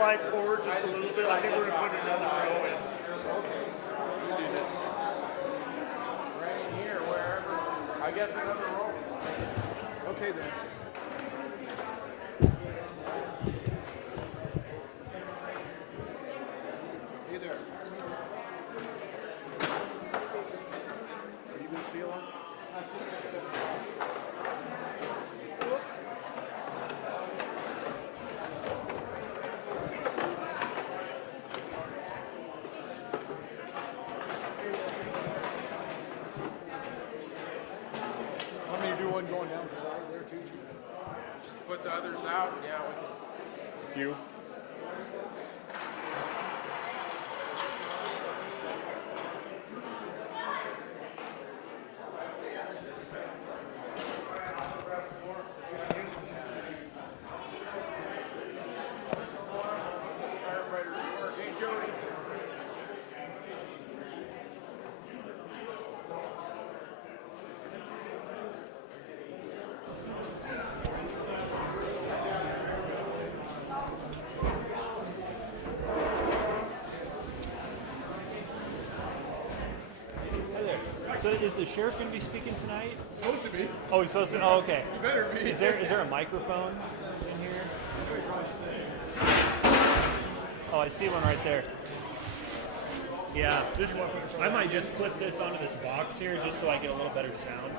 slide forward just a little bit. I think we're going to put another row in. Okay. Let's do this. Right here, wherever. I guess another row. Okay then. Hey there. Are you going to feel it? Want me to do one going down the side there too? Just put the others out. Yeah, we can. A few. Firefighters work. Hey, Jody. Hi there. So is the sheriff going to be speaking tonight? Supposed to be. Oh, he's supposed to. Oh, okay. You better be. Is there a microphone in here? Oh, I see one right there. Yeah, this. I might just clip this onto this box here just so I get a little better sound.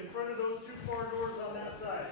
In front of those two car doors on that side.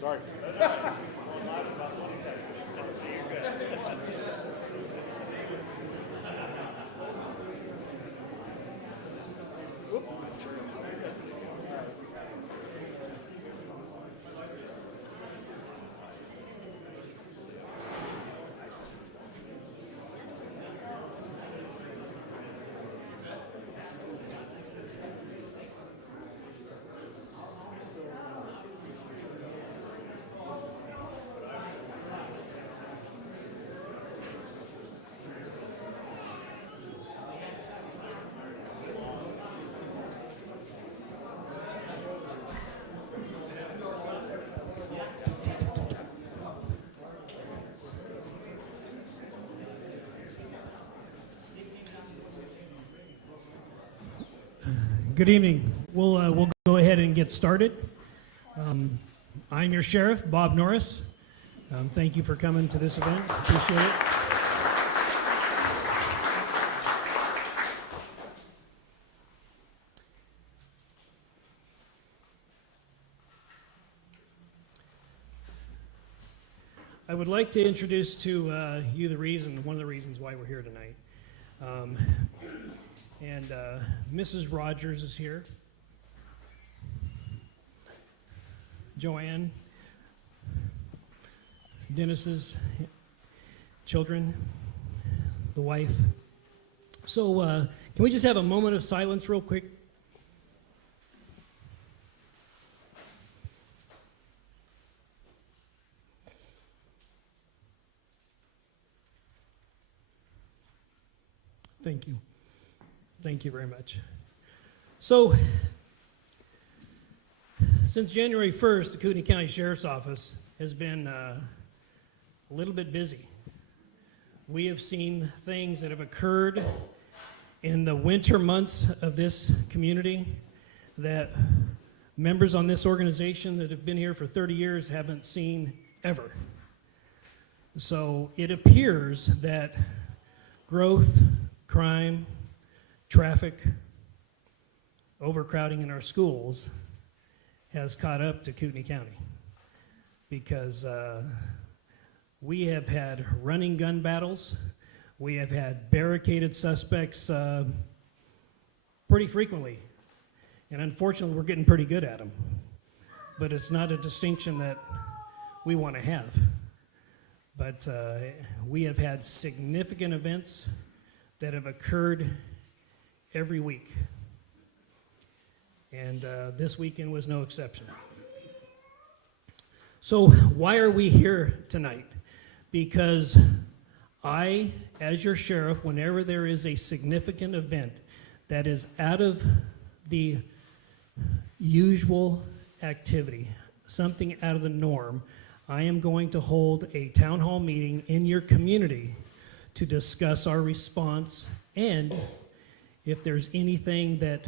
Sorry. Good evening. We'll go ahead and get started. I'm your sheriff, Bob Norris. Thank you for coming to this event. Appreciate it. I would like to introduce to you one of the reasons why we're here tonight. Mrs. Rogers is here. Joanne, Dennis's children, the wife. So can we just have a moment of silence real quick? Thank you. Thank you very much. So, since January 1st, the Kootenai County Sheriff's Office has been a little bit busy. We have seen things that have occurred in the winter months of this community that members on this organization that have been here for 30 years haven't seen ever. So it appears that growth, crime, traffic, overcrowding in our schools has caught up to Kootenai County, because we have had running gun battles, we have had barricaded suspects pretty frequently, and unfortunately we're getting pretty good at them, but it's not a distinction that we want to have. But we have had significant events that have occurred every week. And this weekend was no exception. So why are we here tonight? Because I, as your sheriff, whenever there is a significant event that is out of the usual activity, something out of the norm, I am going to hold a town hall meeting in your community to discuss our response and if there's anything that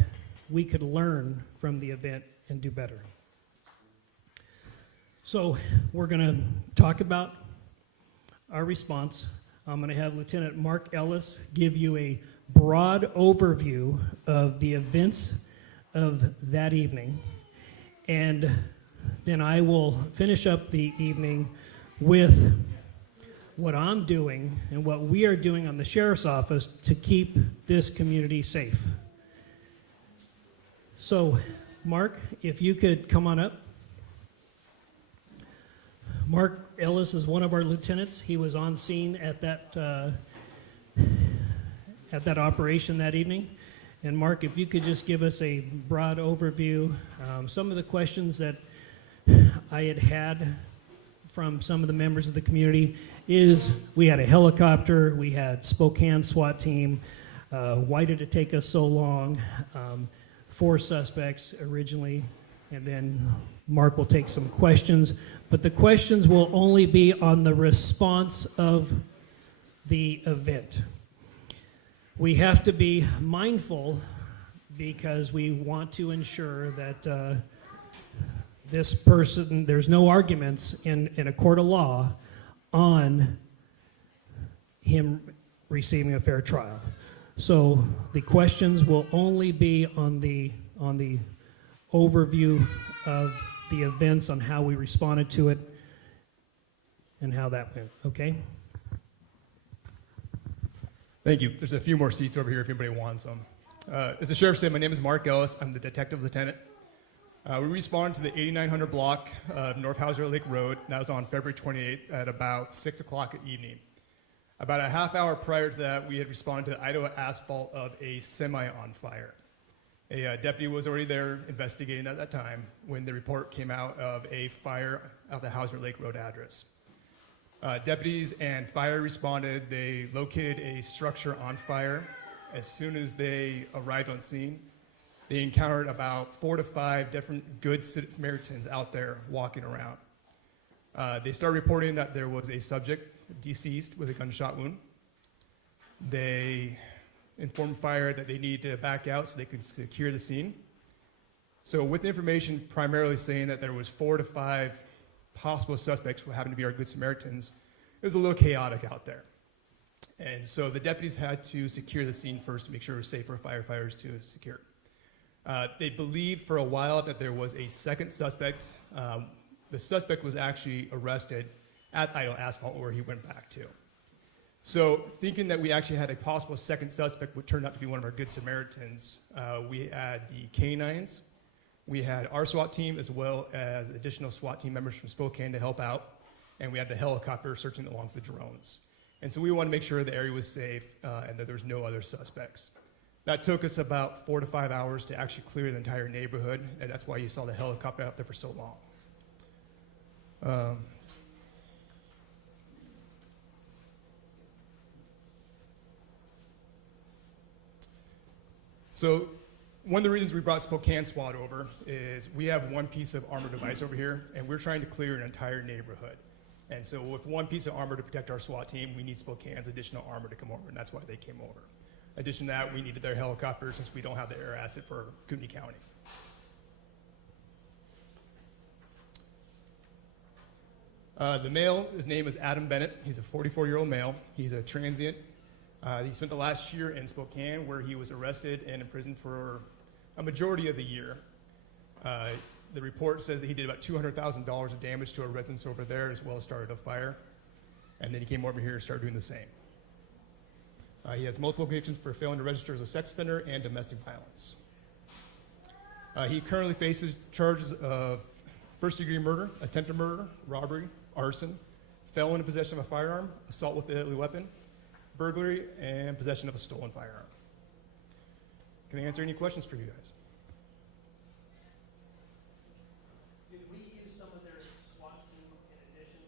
we could learn from the event and do better. So we're going to talk about our response. I'm going to have Lieutenant Mark Ellis give you a broad overview of the events of that evening, and then I will finish up the evening with what I'm doing and what we are doing on the Sheriff's Office to keep this community safe. So, Mark, if you could come on up. Mark Ellis is one of our lieutenants. He was on scene at that operation that evening. And Mark, if you could just give us a broad overview. Some of the questions that I had from some of the members of the community is, we had a helicopter, we had Spokane SWAT team, why did it take us so long? 4 suspects originally, and then Mark will take some questions, but the questions will only be on the response of the event. We have to be mindful because we want to ensure that this person, there's no arguments in a court of law on him receiving a fair trial. So the questions will only be on the overview of the events, on how we responded to it and how that went, okay? Thank you. There's a few more seats over here if anybody wants them. As the sheriff said, my name is Mark Ellis. I'm the detective lieutenant. We responded to the 8900 block of North Hauser Lake Road. That was on February 28th at about 6 o'clock at evening. About a half hour prior to that, we had responded to the Idaho asphalt of a semi on fire. A deputy was already there investigating at that time when the report came out of a fire at the Hauser Lake Road address. Deputies and fire responded. They located a structure on fire. As soon as they arrived on scene, they encountered about 4 to 5 different good Samaritans out there walking around. They started reporting that there was a subject deceased with a gunshot wound. They informed fire that they need to back out so they could secure the scene. So with the information primarily saying that there was 4 to 5 possible suspects who happened to be our Good Samaritans, it was a little chaotic out there. And so the deputies had to secure the scene first to make sure it was safe for firefighters to secure. They believed for a while that there was a second suspect. The suspect was actually arrested at Idle Asphalt where he went back to. So thinking that we actually had a possible second suspect, which turned out to be one of our Good Samaritans, we had the canines, we had our SWAT team as well as additional SWAT team members from Spokane to help out, and we had the helicopter searching along with the drones. And so we wanted to make sure the area was safe and that there was no other suspects. That took us about 4 to 5 hours to actually clear the entire neighborhood, and that's why you saw the helicopter out there for so long. So one of the reasons we brought Spokane SWAT over is we have one piece of armored device over here, and we're trying to clear an entire neighborhood. And so with one piece of armor to protect our SWAT team, we need Spokane's additional armor to come over, and that's why they came over. In addition to that, we needed their helicopter since we don't have the air asset for Kootenai County. The male, his name is Adam Bennett. He's a 44-year-old male. He's a transient. He spent the last year in Spokane where he was arrested and imprisoned for a majority of the year. The report says that he did about $200,000 of damage to a residence over there as well as started a fire. And then he came over here and started doing the same. He has multiple convictions for failing to register as a sex offender and domestic violence. He currently faces charges of first-degree murder, attempted murder, robbery, arson, felon in possession of a firearm, assault with a deadly weapon, burglary, and possession of a stolen firearm. Can I answer any questions for you guys? Did we use some of their SWAT team in addition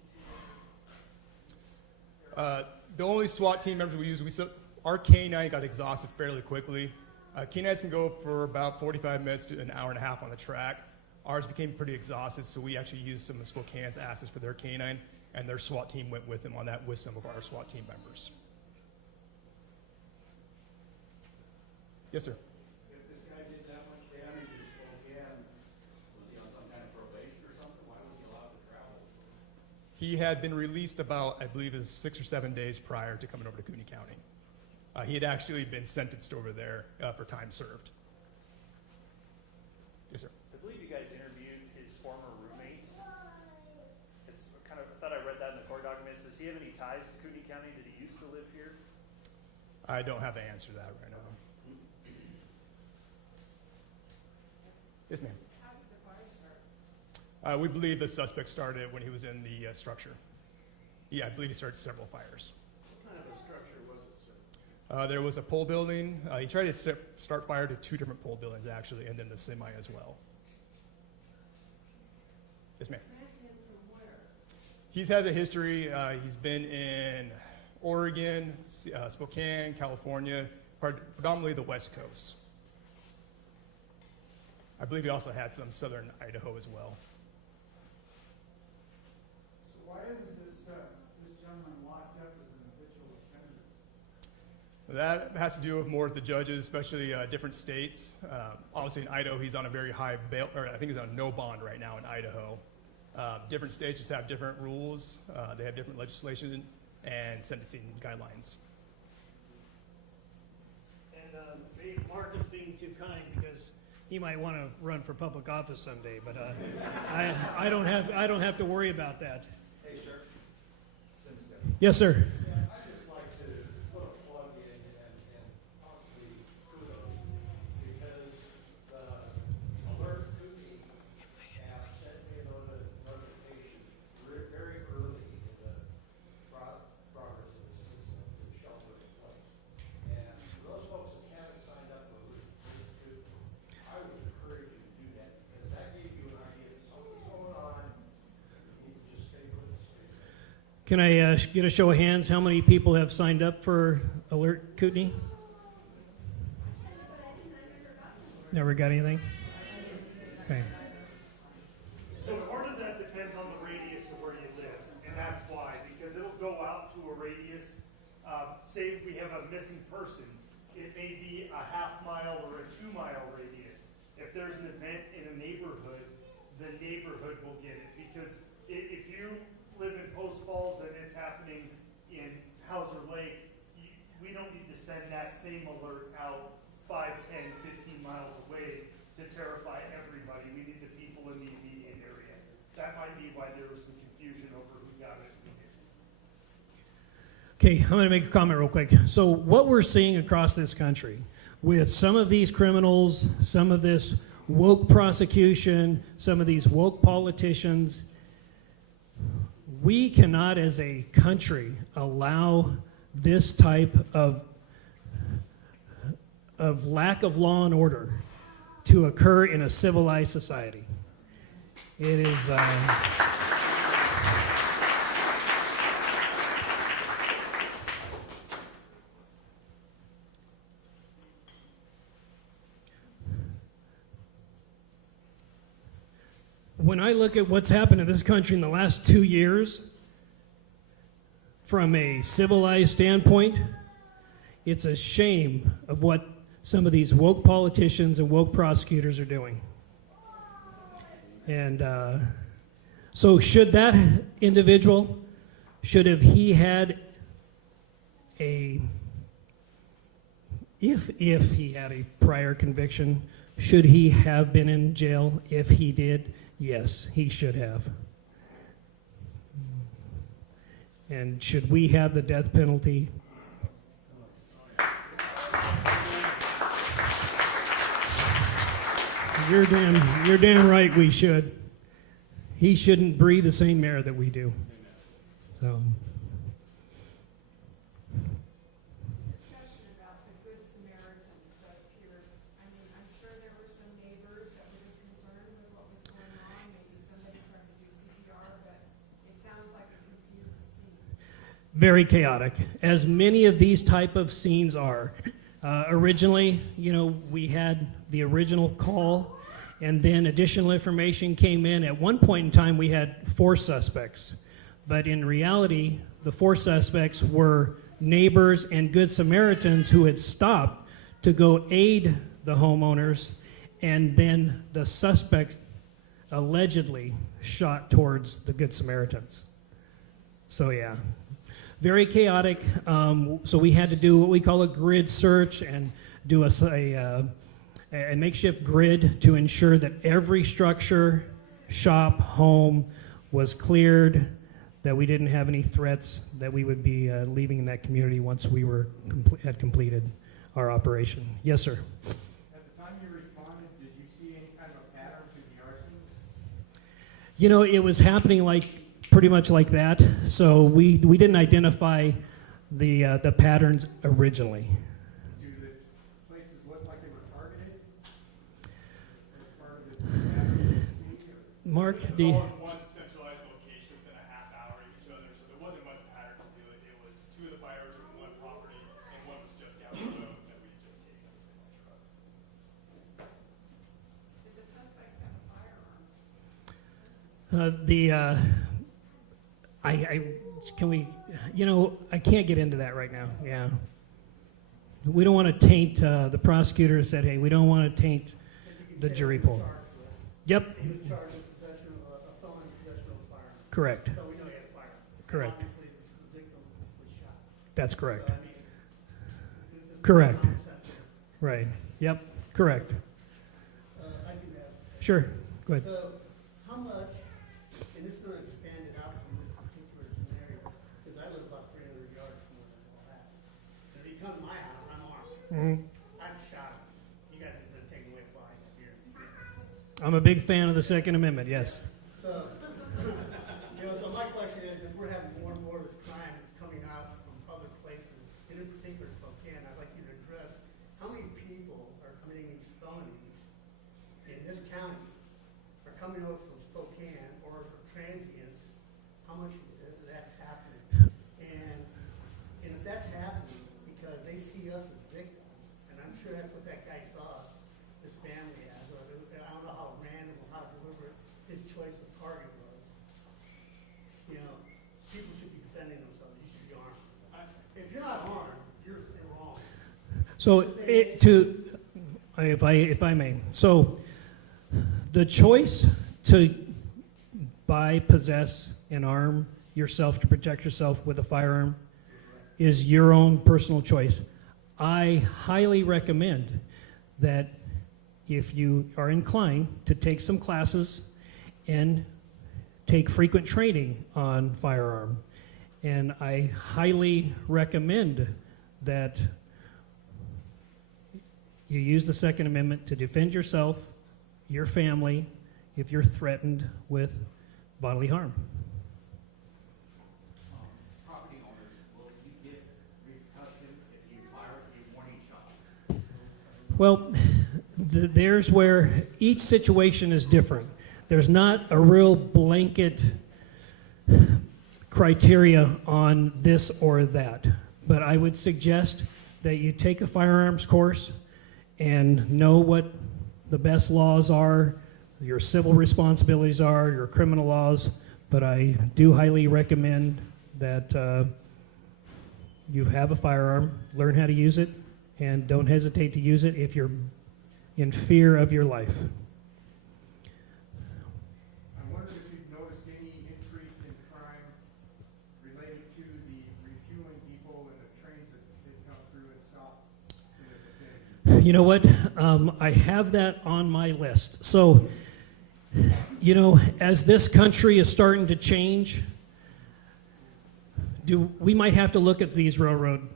to? The only SWAT team members we use, our K9 got exhausted fairly quickly. K9s can go for about 45 minutes to an hour and a half on the track. Ours became pretty exhausted, so we actually used some of Spokane's assets for their K9, and their SWAT team went with them on that with some of our SWAT team members. Yes, sir. If this guy did that much damage in Spokane, was he on some kind of probation or something? Why was he allowed to travel? He had been released about, I believe, it was 6 or 7 days prior to coming over to Kootenai County. He had actually been sentenced over there for time served. Yes, sir. I believe you guys interviewed his former roommate. I thought I read that in the court documents. Does he have any ties to Kootenai County? Did he used to live here? I don't have the answer to that right now. Yes, ma'am. How did the fire start? We believe the suspect started when he was in the structure. Yeah, I believe he started several fires. What kind of a structure was it, sir? There was a pole building. He tried to start fire to 2 different pole buildings, actually, and then the semi as well. Yes, ma'am. Transient from where? He's had a history. He's been in Oregon, Spokane, California, predominantly the West Coast. I believe he also had some southern Idaho as well. So why isn't this gentleman locked up as an habitual offender? That has to do with more with the judges, especially different states. Obviously in Idaho, he's on a very high bail, or I think he's on no bond right now in Idaho. Different states just have different rules. They have different legislation and sentencing guidelines. And maybe Mark is being too kind because he might want to run for public office someday, but I don't have to worry about that. Hey, sir. Yes, sir. Yeah, I'd just like to put a plug in and possibly kudos because the Alert Kootenai app sent me a notification very early in the progress of the shelter in place. And for those folks that haven't signed up for Alert Kootenai, I would encourage you to do that because that gives you an idea of something's going on. You need to just stay with us. Can I get a show of hands? How many people have signed up for Alert Kootenai? Never got anything? Okay. So part of that depends on the radius of where you live, and that's why, because it'll go out to a radius. Say we have a missing person, it may be a half-mile or a 2-mile radius. If there's an event in a neighborhood, the neighborhood will get it. Because if you live in Post Falls and it's happening in Hauser Lake, we don't need to send that same alert out 5, 10, 15 miles away to terrify everybody. We need the people in the immediate area. That might be why there was some confusion over who got it. Okay, I'm going to make a comment real quick. So what we're seeing across this country with some of these criminals, some of this woke prosecution, some of these woke politicians, we cannot as a country allow this type of lack of law and order to occur in a civilized society. It is... When I look at what's happened in this country in the last 2 years, from a civilized standpoint, it's a shame of what some of these woke politicians and woke prosecutors are doing. And so should that individual, should have he had a, if he had a prior conviction, should he have been in jail if he did? Yes, he should have. And should we have the death penalty? You're damn right we should. He shouldn't breathe the same air that we do. So. Discussion about the Good Samaritans that appeared. I mean, I'm sure there were some neighbors that were just concerned with what was going on, maybe somebody trying to do CPR, but it sounds like it confused the scene. Very chaotic, as many of these type of scenes are. Originally, we had the original call, and then additional information came in. At one point in time, we had 4 suspects, but in reality, the 4 suspects were neighbors and Good Samaritans who had stopped to go aid the homeowners, and then the suspect allegedly shot towards the Good Samaritans. So yeah. Very chaotic, so we had to do what we call a grid search and do a makeshift grid to ensure that every structure, shop, home was cleared, that we didn't have any threats, that we would be leaving in that community once we had completed our operation. Yes, sir. At the time you responded, did you see any kind of a pattern to the arsons? It was happening pretty much like that. So we didn't identify the patterns originally. Do the places look like they were targeted? As part of the pattern you see? Mark, This is do you, all in one centralized location within a half hour of each other, so there wasn't much pattern to do it. It was 2 of the fires were in one property, and one was just down the road that we had just taken a single truck. Did the suspect have a firearm? I can't get into that right now. Yeah. We don't want to taint the prosecutor said, hey, we don't want to taint the jury pool. Yep. He was charged with possession of a felon in possession of a firearm. Correct. So we know he had a firearm. Correct. Obviously, the victim was shot. That's correct. So, I mean, this is Correct. common sense here. Right. Yep. Correct. I do have. Sure. Go ahead. So, how much, and this is going to expand it out from this particular scenario, because I live about 300 yards from where this all happened. And if you come to my house, I'm armed. I'm shot. You guys are going to take away what I have here. I'm a big fan of the Second Amendment. Yes. So, so my question is, if we're having more and more of this crime that's coming out from public places, and in particular Spokane, I'd like you to address how many people are committing these felonies in this county, are coming over from Spokane, or for transients, how much that's happening? And if that's happening because they see us as victims, and I'm sure that's what that guy saw his family as, or I don't know how random or how deliberate his choice of target was. People should be defending themselves. You should be armed. If you're not armed, you're wrong. So if I may, so the choice to buy, possess, and arm yourself to protect yourself with a firearm is your own personal choice. I highly recommend that if you are inclined to take some classes and take frequent training on firearm. And I highly recommend that you use the Second Amendment to defend yourself, your family, if you're threatened with bodily harm. Property owners, will you get repercussion if you fire a warning shot? Well, there's where each situation is different. There's not a real blanket criteria on this or that, but I would suggest that you take a firearms course and know what the best laws are, your civil responsibilities are, your criminal laws, but I do highly recommend that you have a firearm, learn how to use it, and don't hesitate to use it if you're in fear of your life. I wondered if you've noticed any increase in crime related to the refueling people and the trains that come through and stop in the vicinity. You know what? I have that on my list. So, you know, as this country is starting to change, we might have to look at these railroad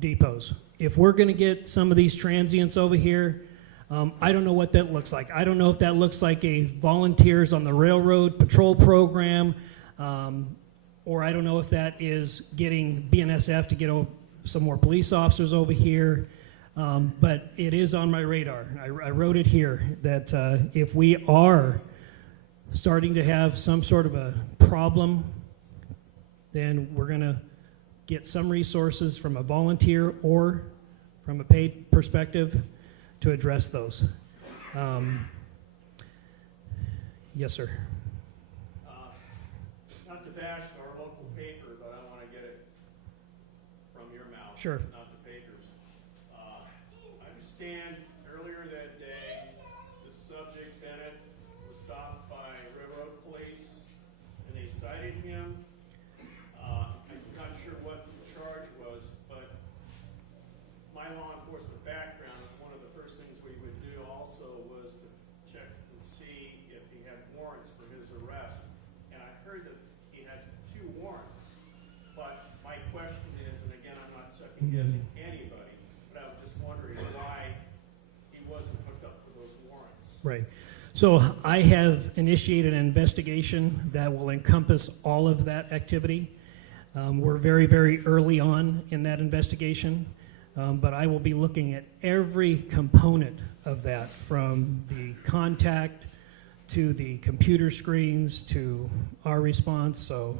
depots. If we're going to get some of these transients over here, I don't know what that looks like. I don't know if that looks like a volunteers on the railroad patrol program, or I don't know if that is getting BNSF to get some more police officers over here. But it is on my radar. I wrote it here that if we are starting to have some sort of a problem, then we're going to get some resources from a volunteer or from a paid perspective to address those. Yes, sir. Not to bash our local paper, but I want to get it from your mouth. Sure. Not the paper's. I understand earlier that day, the subject, Bennett, was stopped by railroad police, and they cited him. I'm not sure what the charge was, but my law enforcement background, one of the first things we would do also was to check and see if he had warrants for his arrest. And I heard that he had 2 warrants, but my question is, and again, I'm not second guessing anybody, but I was just wondering why he wasn't hooked up for those warrants. Right. So I have initiated an investigation that will encompass all of that activity. We're very, very early on in that investigation, but I will be looking at every component of that, from the contact to the computer screens to our response. So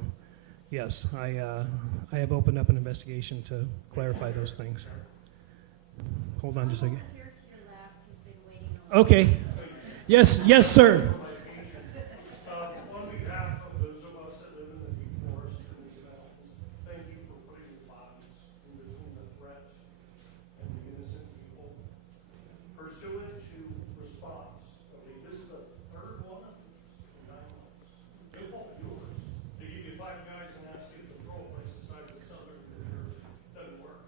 yes, I have opened up an investigation to clarify those things. Hold on just a second. Okay. Yes, yes, sir. On behalf of those of us that live in the deep forest and the mountains, thank you for putting the bodies in between the threats and the innocent people. Pursuant to response, I mean, this is the 3rd one in 9 months. No fault of yours. To give you 5 guys and ask you to patrol a place the size of southern New Jersey doesn't work.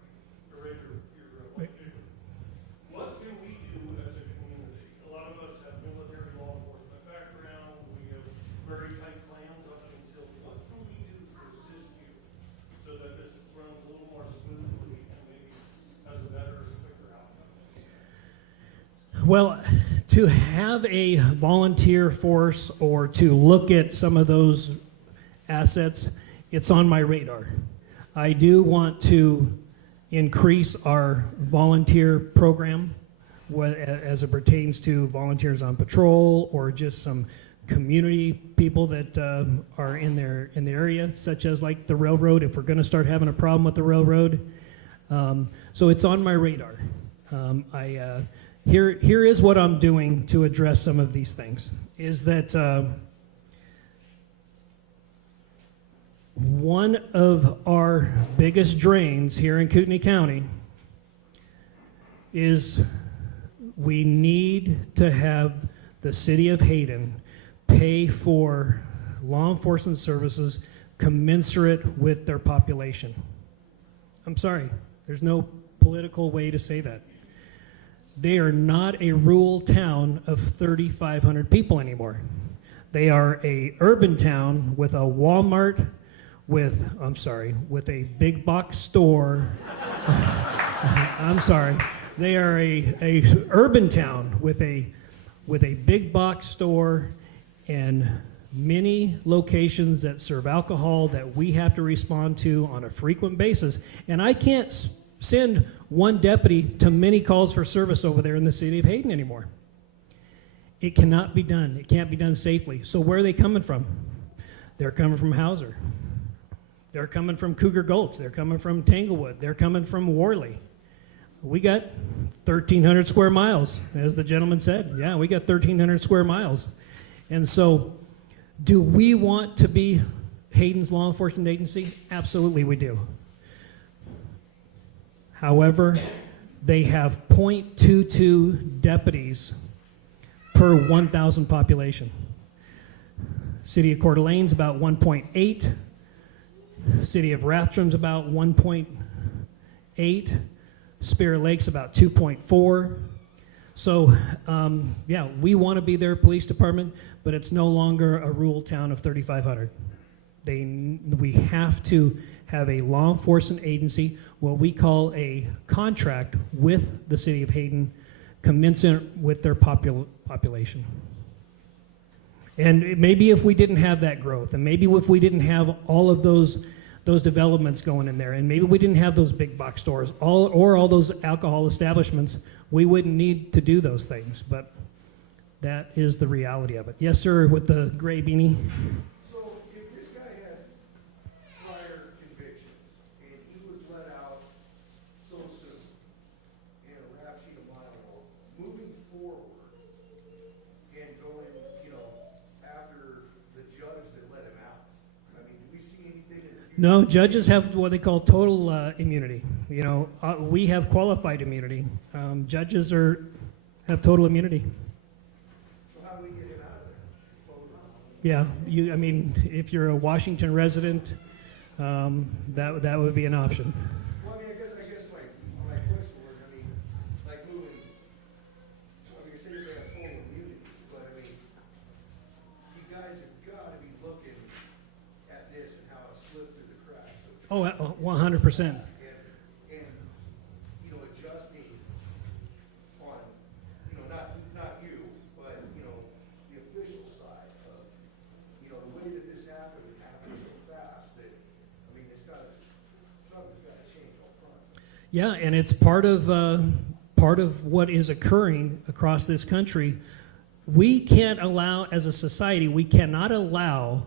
What do we do as a community? A lot of us have military law enforcement background. We have very tight plans on until. What can we do to assist you so that this runs a little more smoothly and maybe has a better, quicker outcome? Well, to have a volunteer force or to look at some of those assets, it's on my radar. I do want to increase our volunteer program as it pertains to volunteers on patrol or just some community people that are in the area, such as like the railroad, if we're going to start having a problem with the railroad. So it's on my radar. Here is what I'm doing to address some of these things, is that one of our biggest drains here in Kootenai County is we need to have the city of Hayden pay for law enforcement services commensurate with their population. I'm sorry, there's no political way to say that. They are not a rural town of 3,500 people anymore. They are a urban town with a Walmart, with a big box store. I'm sorry. They are a urban town with a big box store and many locations that serve alcohol that we have to respond to on a frequent basis. And I can't send one deputy to many calls for service over there in the city of Hayden anymore. It cannot be done. It can't be done safely. So where are they coming from? They're coming from Hauser. They're coming from Cougar Gulch. They're coming from Tanglewood. They're coming from Worley. We got 1,300 square miles, as the gentleman said. Yeah, we got 1,300 square miles. And so, do we want to be Hayden's law enforcement agency? Absolutely we do. However, they have 0.22 deputies per 1,000 population. City of Coeur d'Alene's about 1.8. City of Rathdrum's about 1.8. Spirit Lake's about 2.4. So, yeah, we want to be their police department, but it's no longer a rural town of 3,500. We have to have a law enforcement agency, what we call a contract with the city of Hayden, commensurate with their population. And maybe if we didn't have that growth, and maybe if we didn't have all of those developments going in there, and maybe we didn't have those big box stores, all those alcohol establishments, we wouldn't need to do those things. But that is the reality of it. Yes, sir, with the gray beanie. So if this guy had prior convictions and he was let out so soon in a rap sheet a mile ago, moving forward and going, after the judge that let him out, I mean, do we see anything in the future? No, judges have what they call total immunity. We have qualified immunity. Judges have total immunity. So how do we get him out of there? Yeah, if you're a Washington resident, that would be an option. Well, I guess my question was, like moving, you're saying they have full immunity, but you guys have got to be looking at this and how it slipped through the cracks. So Oh, 100%. and adjusting on, not you, but, the official side of, the way that this happened so fast that, something's got to change all front. Yeah, and it's part of what is occurring across this country. We can't allow, as a society, we cannot allow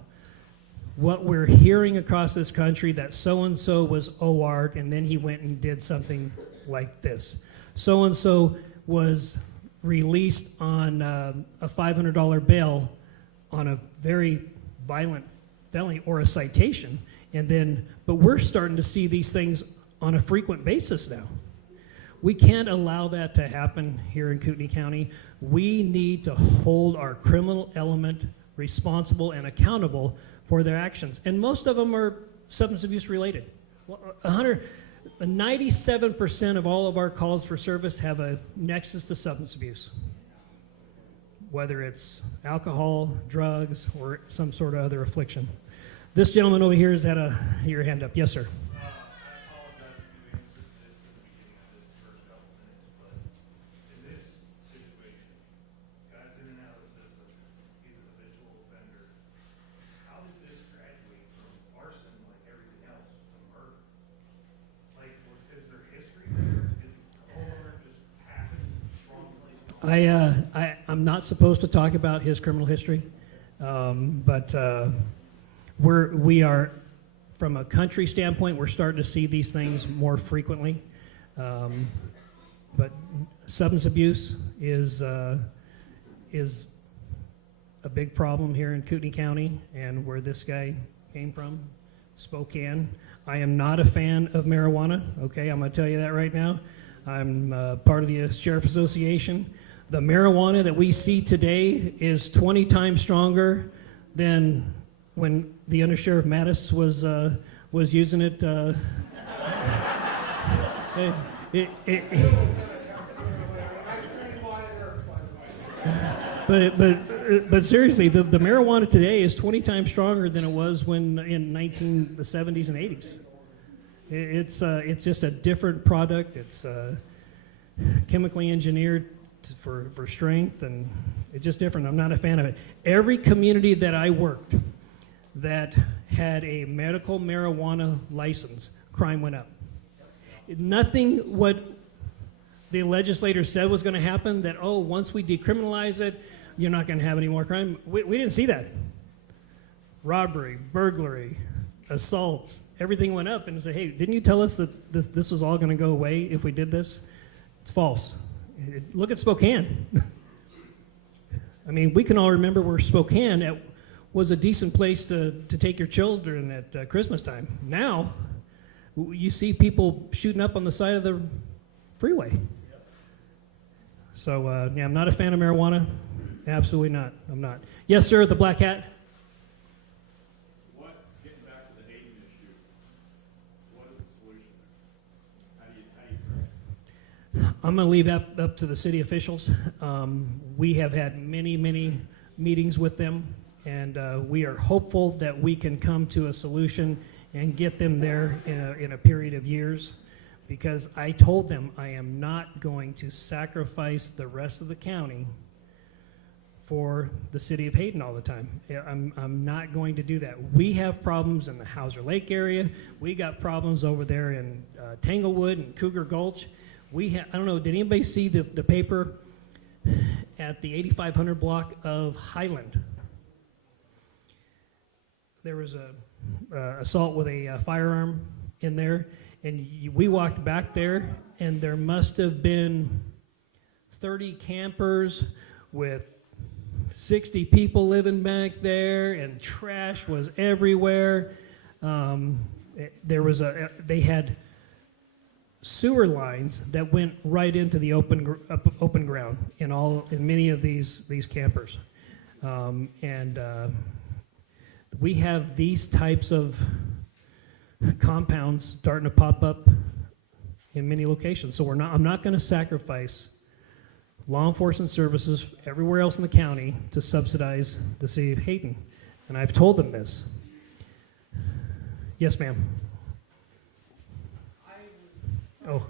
what we're hearing across this country, that so-and-so was OR'd and then he went and did something like this. So-and-so was released on a $500 bail on a very violent felony or a citation, but we're starting to see these things on a frequent basis now. We can't allow that to happen here in Kootenai County. We need to hold our criminal element responsible and accountable for their actions. And most of them are substance abuse related. 97% of all of our calls for service have a nexus to substance abuse, whether it's alcohol, drugs, or some sort of other affliction. This gentleman over here has had your hand up. Yes, sir. I apologize if you answered this in the beginning of this first couple minutes, but in this situation, guy's in and out of the system, he's an habitual offender. How did this graduate from arson, like everything else, to murder? Like, is there history there? Did the homeowner just happen wrong place? I'm not supposed to talk about his criminal history, but we are, from a country standpoint, we're starting to see these things more frequently. But substance abuse is a big problem here in Kootenai County, and where this guy came from, Spokane. I am not a fan of marijuana, okay? I'm going to tell you that right now. I'm part of the Sheriff Association. The marijuana that we see today is 20 times stronger than when the Undersheriff Mattis was using it. But seriously, the marijuana today is 20 times stronger than it was when in the 70s and 80s. It's just a different product. It's chemically engineered for strength, and it's just different. I'm not a fan of it. Every community that I worked that had a medical marijuana license, crime went up. Nothing what the legislators said was going to happen, that, oh, once we decriminalize it, you're not going to have any more crime. We didn't see that. Robbery, burglary, assaults, everything went up. And said, hey, didn't you tell us that this was all going to go away if we did this? It's false. Look at Spokane. I mean, we can all remember where Spokane was a decent place to take your children at Christmas time. Now, you see people shooting up on the side of the freeway. So, yeah, I'm not a fan of marijuana. Absolutely not. I'm not. Yes, sir, the black hat. Getting back to the Hayden issue, what is the solution? How do you correct it? I'm going to leave that up to the city officials. We have had many, many meetings with them, and we are hopeful that we can come to a solution and get them there in a period of years, because I told them I am not going to sacrifice the rest of the county for the city of Hayden all the time. I'm not going to do that. We have problems in the Hauser Lake area. We got problems over there in Tanglewood and Cougar Gulch. I don't know, did anybody see the paper at the 8500 block of Highland? There was a assault with a firearm in there, and we walked back there, and there must have been 30 campers with 60 people living back there, and trash was everywhere. They had sewer lines that went right into the open ground in many of these campers, and we have these types of compounds starting to pop up in many locations. So I'm not going to sacrifice law enforcement services everywhere else in the county to subsidize the city of Hayden. And I've told them this. Yes, ma'am. Oh.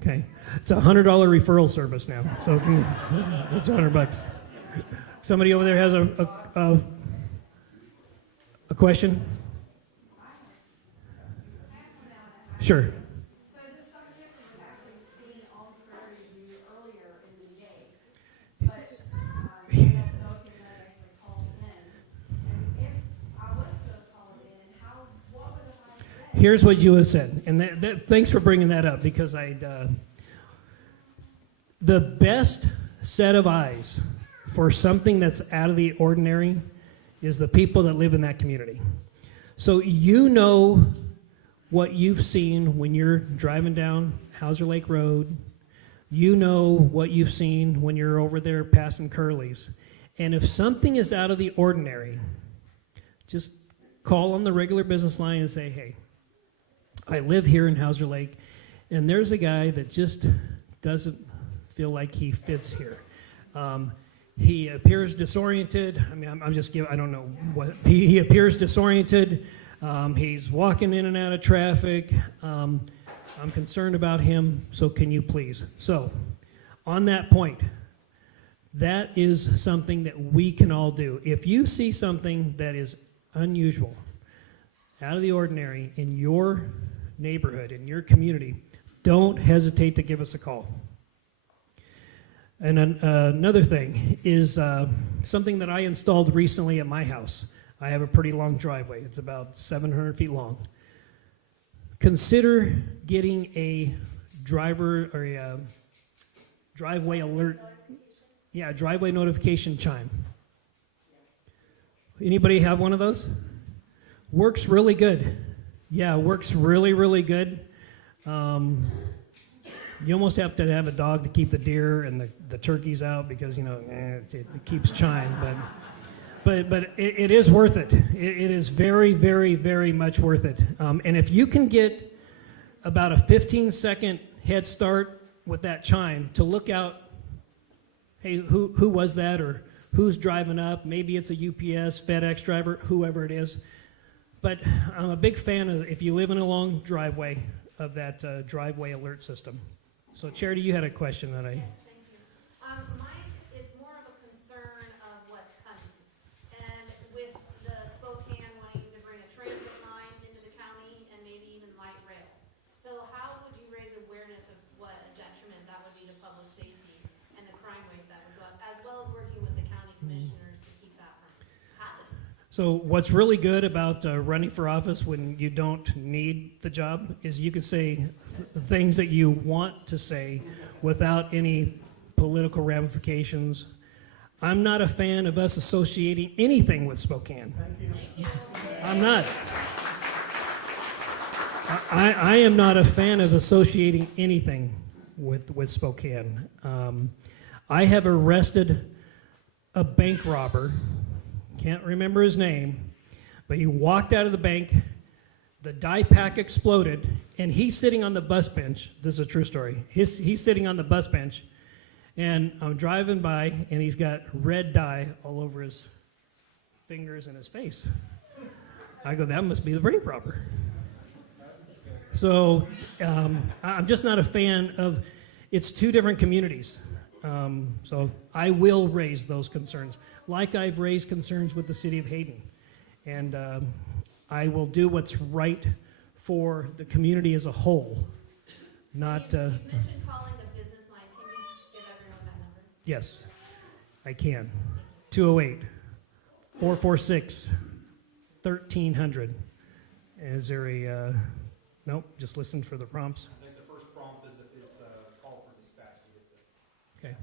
Okay. It's a $100 referral service now. So it's $100. Somebody over there has a question? Sure. So the subject was actually seen on Prairie View earlier in the day, but I don't know if anybody actually called in. And if I was to have called in, what would have I said? Here's what you have said, and thanks for bringing that up, because the best set of eyes for something that's out of the ordinary is the people that live in that community. So you know what you've seen when you're driving down Hauser Lake Road. You know what you've seen when you're over there passing Curly's. And if something is out of the ordinary, just call on the regular business line and say, hey, I live here in Hauser Lake, and there's a guy that just doesn't feel like he fits here. He appears disoriented. I mean, I'm just giving, I don't know what, he appears disoriented. He's walking in and out of traffic. I'm concerned about him, so can you please? So, on that point, that is something that we can all do. If you see something that is unusual, out of the ordinary in your neighborhood, in your community, don't hesitate to give us a call. And another thing is something that I installed recently at my house. I have a pretty long driveway. It's about 700 feet long. Consider getting a driver or a driveway alert. Yeah, driveway notification chime. Anybody have one of those? Works really good. Yeah, works really, really good. You almost have to have a dog to keep the deer and the turkeys out because, you know, it keeps chime. But it is worth it. It is very, very, very much worth it. And if you can get about a 15-second head start with that chime to look out, hey, who was that, or who's driving up? Maybe it's a UPS, FedEx driver, whoever it is. But I'm a big fan of, if you live in a long driveway, of that driveway alert system. So Charity, you had a question that I... Yes, thank you. Mine, it's more of a concern of what's coming. And with the Spokane wanting to bring a transit line into the county and maybe even light rail. So how would you raise awareness of what a detriment that would be to public safety and the crime rate that would go up, as well as working with the county commissioners to keep that from happening? So what's really good about running for office when you don't need the job is you can say things that you want to say without any political ramifications. I'm not a fan of us associating anything with Spokane. I'm not. I am not a fan of associating anything with Spokane. I have arrested a bank robber. Can't remember his name, but he walked out of the bank, the die pack exploded, and he's sitting on the bus bench. This is a true story. He's sitting on the bus bench, and I'm driving by, and he's got red dye all over his fingers and his face. I go, that must be the bank robber. So I'm just not a fan of, it's two different communities. So I will raise those concerns, like I've raised concerns with the city of Hayden. And I will do what's right for the community as a whole, not... You mentioned calling the business line. Can you give everyone that number? Yes, I can. 208-446-1300. Is there a... nope, just listen for the prompts. I think the first prompt is if it's a call for dispatch. Okay.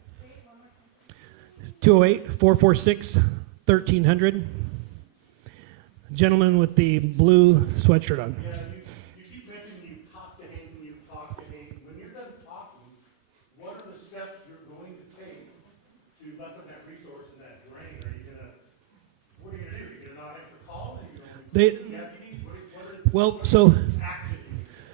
208-446-1300. Gentleman with the blue sweatshirt on. Yeah, you keep mentioning you talk to Hayden, you talk to Hayden. When you're done talking, what are the steps you're going to take to lessen that resource and that drain? Are you gonna, what are you gonna do? Are you gonna not answer calls? Are you gonna deputies? Well,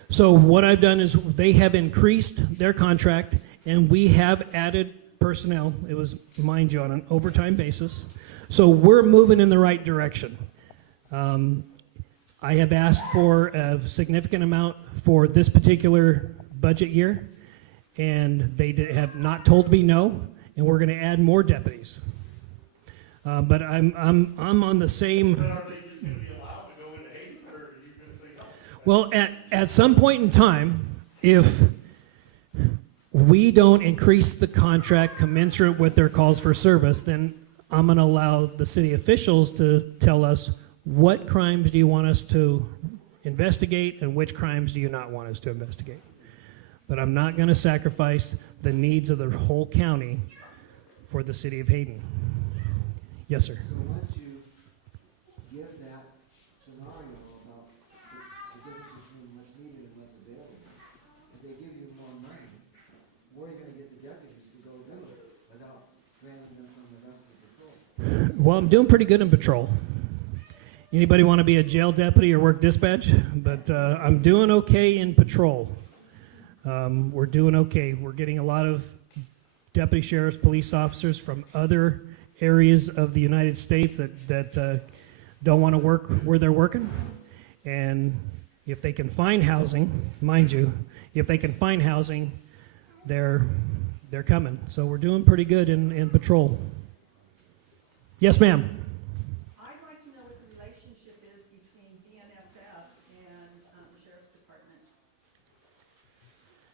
so what I've done is they have increased their contract, and we have added personnel. It was, mind you, on an overtime basis. So we're moving in the right direction. I have asked for a significant amount for this particular budget year, and they have not told me no, and we're going to add more deputies. But I'm on the same. Then are they just gonna be allowed to go into Hayden, or are you gonna say no? Well, at some point in time, if we don't increase the contract commensurate with their calls for service, then I'm going to allow the city officials to tell us what crimes do you want us to investigate and which crimes do you not want us to investigate. But I'm not going to sacrifice the needs of the whole county for the city of Hayden. Yes, sir. So once you give that scenario about the difference between what's needed and what's available, if they give you more money, where are you going to get the deputies to go do it without granting them from the rest of the patrol? Well, I'm doing pretty good in patrol. Anybody want to be a jail deputy or work dispatch? But I'm doing okay in patrol. We're doing okay. We're getting a lot of deputy sheriffs, police officers from other areas of the United States that don't want to work where they're working. And if they can find housing, mind you, if they can find housing, they're coming. So we're doing pretty good in patrol. Yes, ma'am. I'd like to know what the relationship is between BNSF and the Sheriff's Department.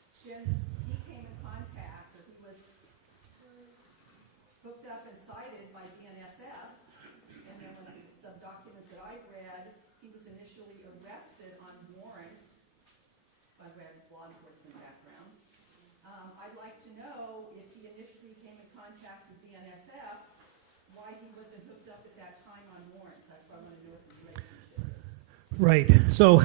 Since he came in contact, or he was hooked up and cited by BNSF, and then when some documents that I've read, he was initially arrested on warrants. I read law enforcement background. I'd like to know if he initially came in contact with BNSF, why he wasn't hooked up at that time on warrants. That's what I want to know what the relationship is. Right. So,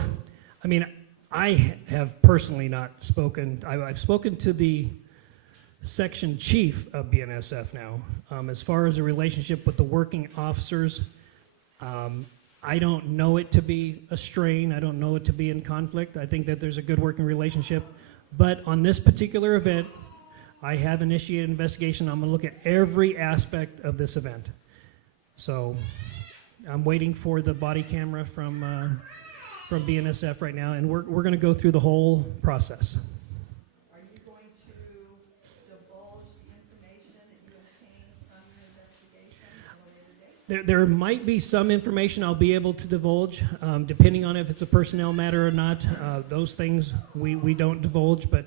I mean, I have personally not spoken. I've spoken to the section chief of BNSF now. As far as a relationship with the working officers, I don't know it to be a strain. I don't know it to be in conflict. I think that there's a good working relationship. But on this particular event, I have initiated an investigation. I'm going to look at every aspect of this event. So I'm waiting for the body camera from BNSF right now, and we're going to go through the whole process. Are you going to divulge the information that you obtained from your investigation at a later date? There might be some information I'll be able to divulge, depending on if it's a personnel matter or not. Those things we don't divulge, but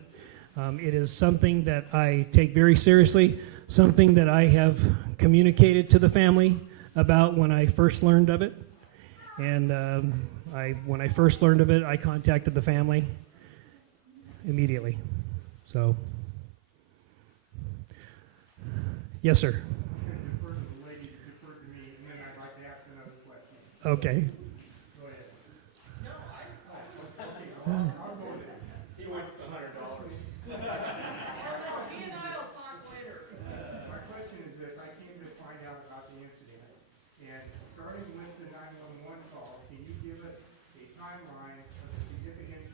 it is something that I take very seriously, something that I have communicated to the family about when I first learned of it. And when I first learned of it, I contacted the family immediately. So, yes, sir. Defer to the lady, defer to me, and then I'd like to ask another question. Okay. Go ahead. He wants the $100. Me and I will talk later. My question is this, I came to find out about the incident, and starting with the 911 call, can you give us a timeline of the significant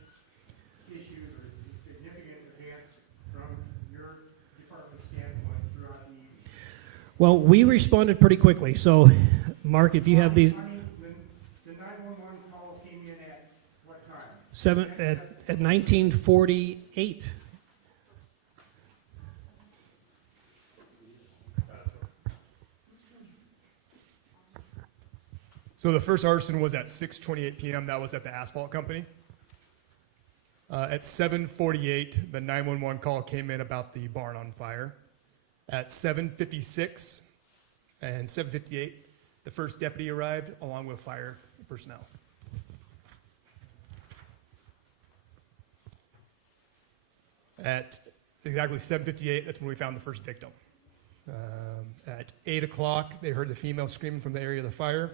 issues or the significant events from your department standpoint throughout the evening? Well, we responded pretty quickly. So, Mark, if you have these I mean, the 911 call came in at what time? at 1948. So the first arson was at 6:28 p.m. That was at the asphalt company. At 7:48, the 911 call came in about the barn on fire. At 7:56 and 7:58, the first deputy arrived along with fire personnel. At exactly 7:58, that's when we found the first victim. At 8 o'clock, they heard the female screaming from the area of the fire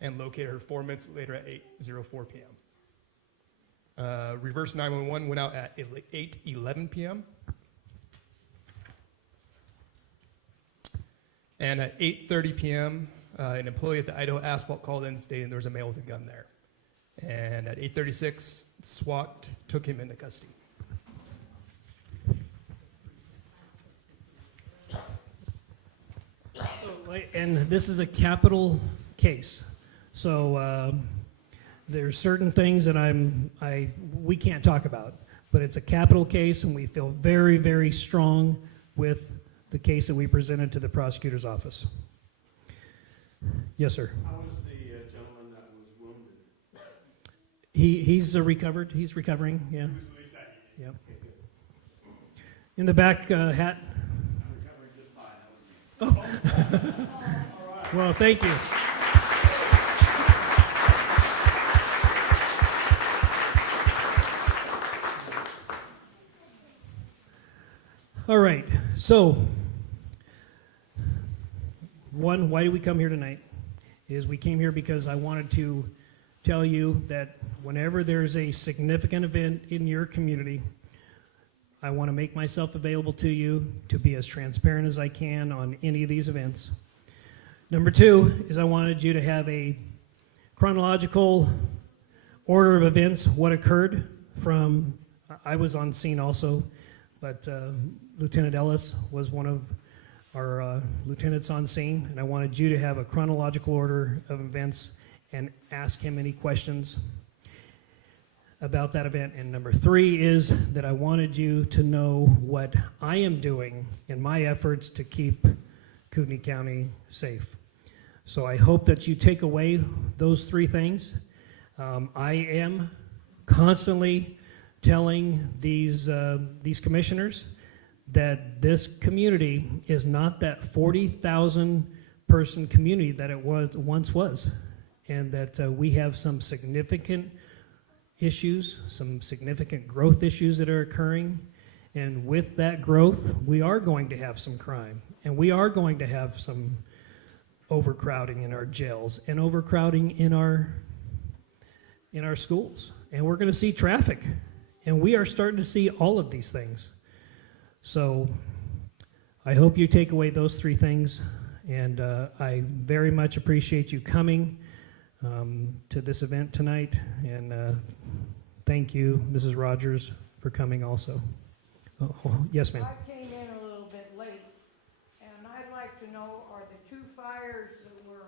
and located her 4 minutes later at 8:04 p.m. Reverse 911 went out at 8:11 p.m. And at 8:30 p.m., an employee at the Idaho Asphalt called in stating there was a male with a gun there. And at 8:36, SWAT took him into custody. And this is a capital case. So there's certain things that we can't talk about, but it's a capital case, and we feel very, very strong with the case that we presented to the prosecutor's office. Yes, sir. How was the gentleman that was wounded? He's recovered. He's recovering. Yeah. He was released that evening. Yep. In the back hat. I'm recovering just fine. That was me. Oh. Well, thank you. All right, so one, why do we come here tonight? Is we came here because I wanted to tell you that whenever there's a significant event in your community, I want to make myself available to you to be as transparent as I can on any of these events. Number two is I wanted you to have a chronological order of events, what occurred from, I was on scene also, but Lieutenant Ellis was one of our lieutenants on scene, and I wanted you to have a chronological order of events and ask him any questions about that event. And number three is that I wanted you to know what I am doing in my efforts to keep Kootenai County safe. So I hope that you take away those three things. I am constantly telling these commissioners that this community is not that 40,000 person community that it once was, and that we have some significant issues, some significant growth issues that are occurring, and with that growth, we are going to have some crime, and we are going to have some overcrowding in our jails and overcrowding in our schools. and we're going to see traffic. And we are starting to see all of these things. So I hope you take away those three things. And I very much appreciate you coming to this event tonight. And thank you, Mrs. Rogers, for coming also. Oh, yes, ma'am. I came in a little bit late, and I'd like to know, are the two fires that were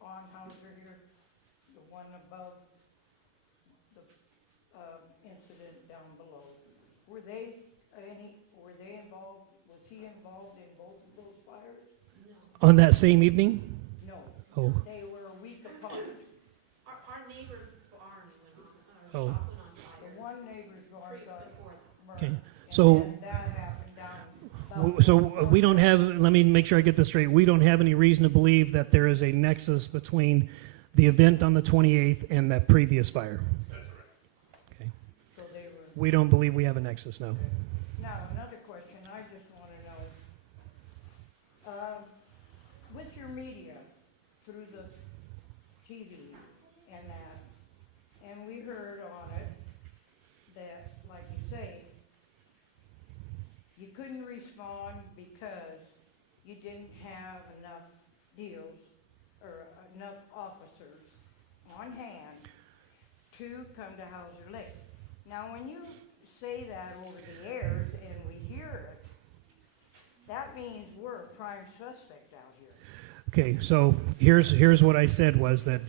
on Hauser here, the one above the incident down below, were they involved, was he involved in both of those fires? On that same evening? No. Oh. They were a week apart. Our neighbor's barn went on, Oh. shop went on fire. The one neighbor's barn Right got before that. Okay. burned, So- and then that happened down. So we don't have, let me make sure I get this straight. We don't have any reason to believe that there is a nexus between the event on the 28th and that previous fire. That's correct. Okay. So they were. We don't believe we have a nexus, no. Now, another question, I just want to know, with your media, through the TV and that, and we heard on it that, like you say, you couldn't respond because you didn't have enough deals or enough officers on hand to come to Hauser Lake. Now, when you say that over the airs and we hear it, that means we're a prime suspect out here. Okay, so here's what I said was that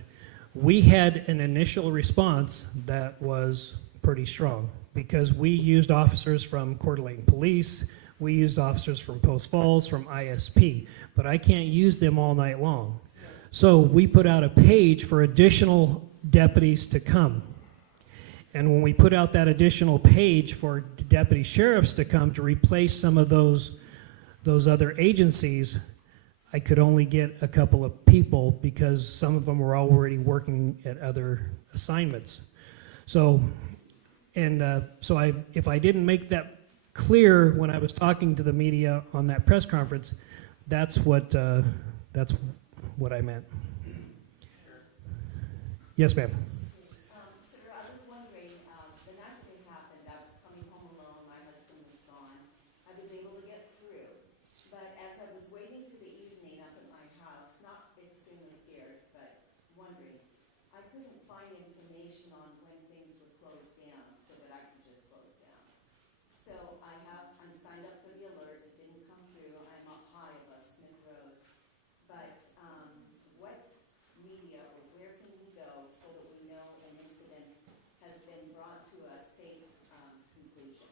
we had an initial response that was pretty strong because we used officers from Coeur d'Alene Police, we used officers from Post Falls, from ISP, but I can't use them all night long. So we put out a page for additional deputies to come. And when we put out that additional page for deputy sheriffs to come to replace some of those other agencies, I could only get a couple of people because some of them were already working at other assignments. So, if I didn't make that clear when I was talking to the media on that press conference, that's what I meant. Yes, ma'am. Sir, I was wondering, the night that it happened, I was coming home alone, my husband was gone. I was able to get through, but as I was waiting to the evening up at my house, not extremely scared, but wondering, I couldn't find information on when things were closed down so that I could just close down. So I'm signed up for the alert, it didn't come through, I'm up high above Smith Road. But, what media or where can we go so that we know an incident has been brought to a safe conclusion?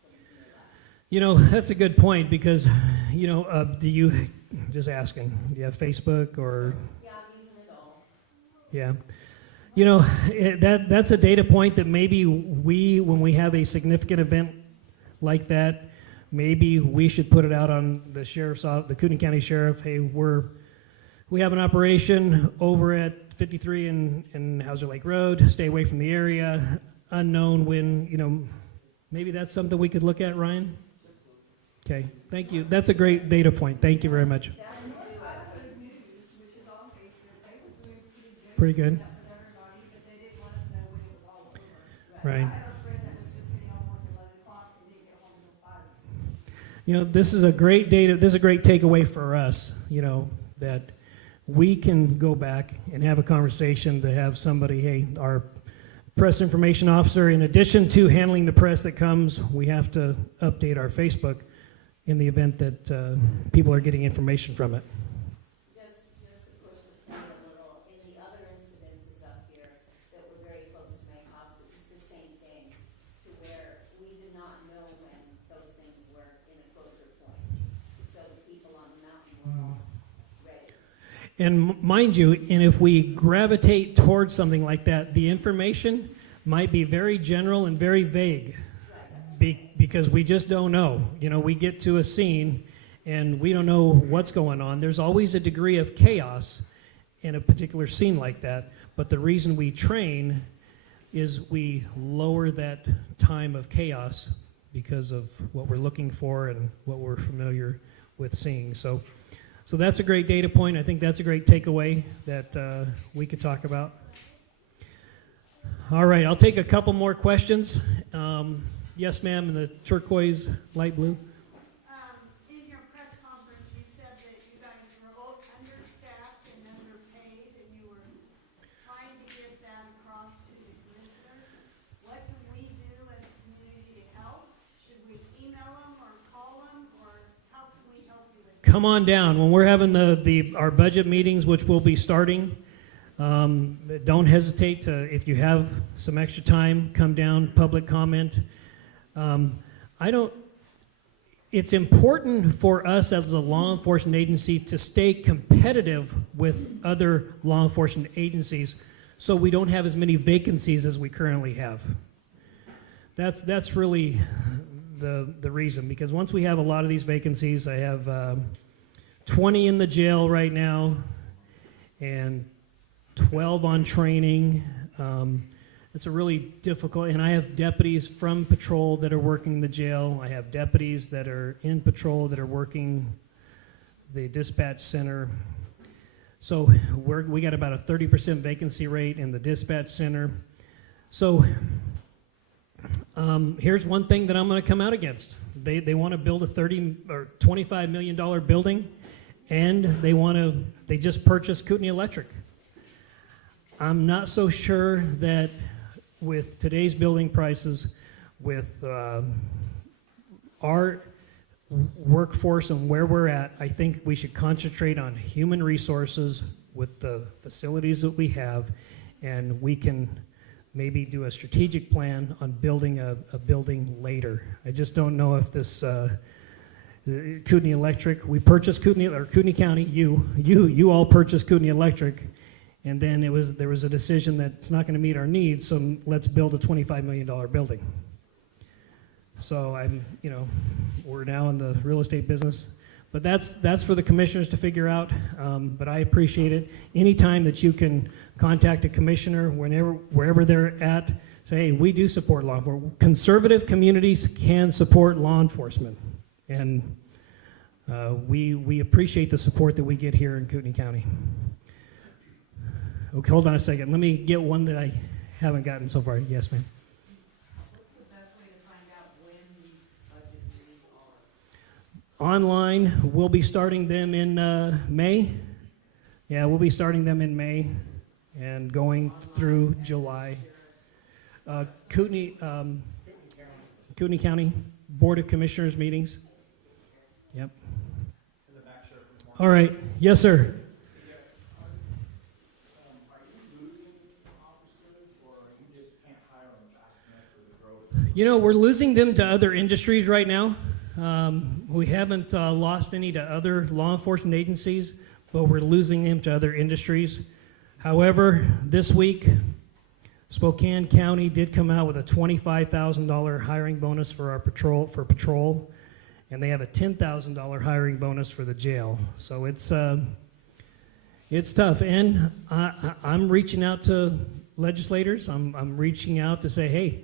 So we can relax. You know, that's a good point because, do you, just asking, do you have Facebook or? Yeah, I'm using it all. Yeah. That's a data point that maybe when we have a significant event like that, maybe we should put it out on the sheriff's office, the Kootenai County Sheriff. Hey, we have an operation over at 53 in Hauser Lake Road. Stay away from the area. Unknown when, maybe that's something we could look at, Ryan? Okay, thank you. That's a great data point. Thank you very much. That's good. Good news, which is on Facebook, they were doing Pretty pretty good. good. With everybody, but they didn't let us know when it was all over. Right. I had a friend that was just getting on work at 11 o'clock and didn't get home until 5. This is a great data, this is a great takeaway for us, that we can go back and have a conversation to have somebody, hey, our press information officer, in addition to handling the press that comes, we have to update our Facebook in the event that people are getting information from it. Just to push the point a little, in the other incidences up here that were very close to my house, it was the same thing, to where we did not know when those things were in a closure point. So the people on the mountain were all ready. And mind you, and if we gravitate towards something like that, the information might be very general and very vague because we just don't know. We get to a scene and we don't know what's going on. There's always a degree of chaos in a particular scene like that, but the reason we train is we lower that time of chaos because of what we're looking for and what we're familiar with seeing. So that's a great data point. I think that's a great takeaway that we could talk about. All right, I'll take a couple more questions. Yes, ma'am, in the turquoise, light blue. In your press conference, you said that you guys were understaffed and underpaid, and you were trying to get that across to the commissioners. What can we do as a community to help? Should we email them or call them, or how can we help you with that? Come on down. When we're having our budget meetings, which will be starting, don't hesitate to, if you have some extra time, come down, public comment. It's important for us as a law enforcement agency to stay competitive with other law enforcement agencies so we don't have as many vacancies as we currently have. That's really the reason, because once we have a lot of these vacancies, I have 20 in the jail right now and 12 on training. It's a really difficult, and I have deputies from patrol that are working the jail. I have deputies that are in patrol that are working the dispatch center. So we got about a 30% vacancy rate in the dispatch center. So here's one thing that I'm going to come out against. They want to build a $30 or $25 million building, and they just purchased Kootenai Electric. I'm not so sure that with today's building prices, with our workforce and where we're at, I think we should concentrate on human resources with the facilities that we have, and we can maybe do a strategic plan on building a building later. I just don't know if this Kootenai Electric, we purchased Kootenai County, you all purchased Kootenai Electric, and then there was a decision that it's not going to meet our needs, so let's build a $25 million building. So we're now in the real estate business, but that's for the commissioners to figure out. But I appreciate it. Anytime that you can contact a commissioner, wherever they're at, say, hey, we do support law enforcement. Conservative communities can support law enforcement, and we appreciate the support that we get here in Kootenai County. Okay, hold on a second. Let me get one that I haven't gotten so far. Yes, ma'am. What's the best way to find out when these budget meetings are? Online, we'll be starting them in May. Yeah, we'll be starting them in May and going through July. Kootenai County Board of Commissioners meetings. Yep. All right. Yes, sir. We're losing them to other industries right now. We haven't lost any to other law enforcement agencies, but we're losing them to other industries. However, this week, Spokane County did come out with a $25,000 hiring bonus for our patrol, and they have a $10,000 hiring bonus for the jail. So it's tough, and I'm reaching out to legislators. I'm reaching out to say, hey,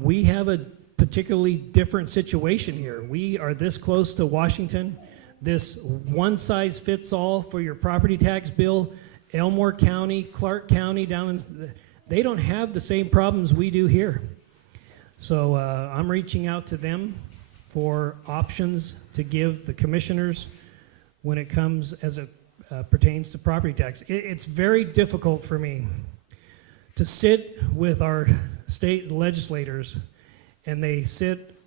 we have a particularly different situation here. We are this close to Washington. This one-size-fits-all for your property tax bill, Elmore County, Clark County, they don't have the same problems we do here. So I'm reaching out to them for options to give the commissioners when it comes as it pertains to property tax. It's very difficult for me to sit with our state legislators, and they sit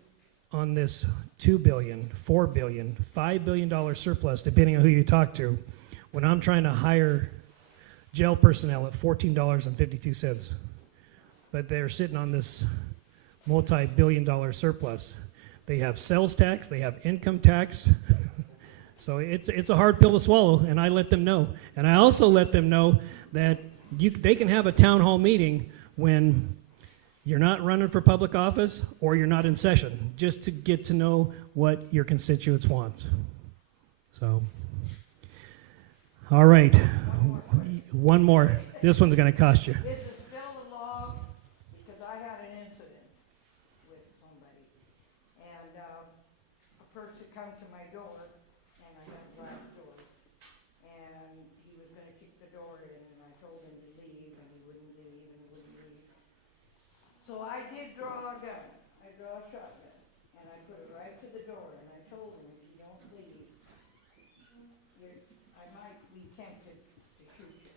on this $2 billion, $4 billion, $5 billion surplus, depending on who you talk to, when I'm trying to hire jail personnel at $14.52. But they're sitting on this multi-billion-dollar surplus. They have sales tax, they have income tax. So it's a hard pill to swallow, and I let them know. And I also let them know that they can have a town hall meeting when you're not running for public office or you're not in session, just to get to know what your constituents want. So, all right, one more. This one's going to cost you. Is it still the law? Because I had an incident with somebody, and a person come to my door, and I had a glass door, and he was gonna kick the door in, and I told him to leave, and he wouldn't leave, and he wouldn't leave. So I did draw a gun, I draw a shotgun, and I put it right to the door, and I told him, if you don't leave, I might be tempted to shoot you,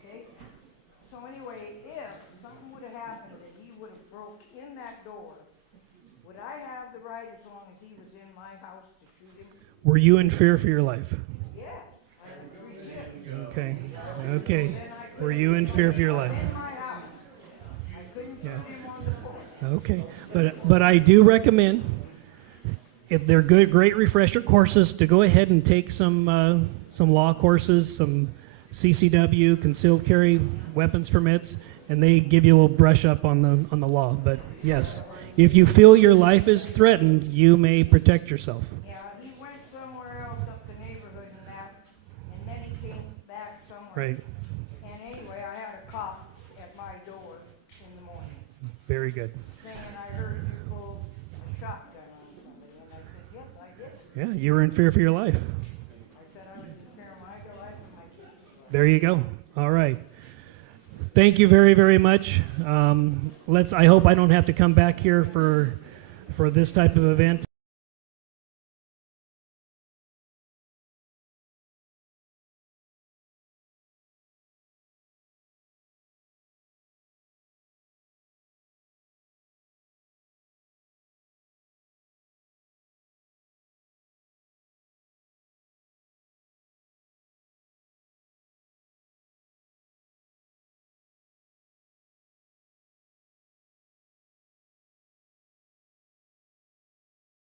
okay? So anyway, if something would've happened and he would've broke in that door, would I have the right as long as he was in my house to shoot him? Were you in fear for your life? Yeah, I would appreciate it. Okay, okay. Were you in fear for your life? In my house, I couldn't shoot Yeah. him on the porch. Okay, but I do recommend, if they're good, great refresher courses, to go ahead and take some law courses, some CCW, concealed carry weapons permits, and they give you a little brush up on the law. But yes, if you feel your life is threatened, you may protect yourself. Yeah, he went somewhere else up the neighborhood and that, and then he came back somewhere. Right. And anyway, I had a cop at my door in the morning Very good. saying, I heard you pull a shotgun on somebody, and I said, yes, I did. Yeah, you were in fear for your life. I said I was in fear of my life and my kids. There you go. All right. Thank you very, very much. I hope I don't have to come back here for this type of event.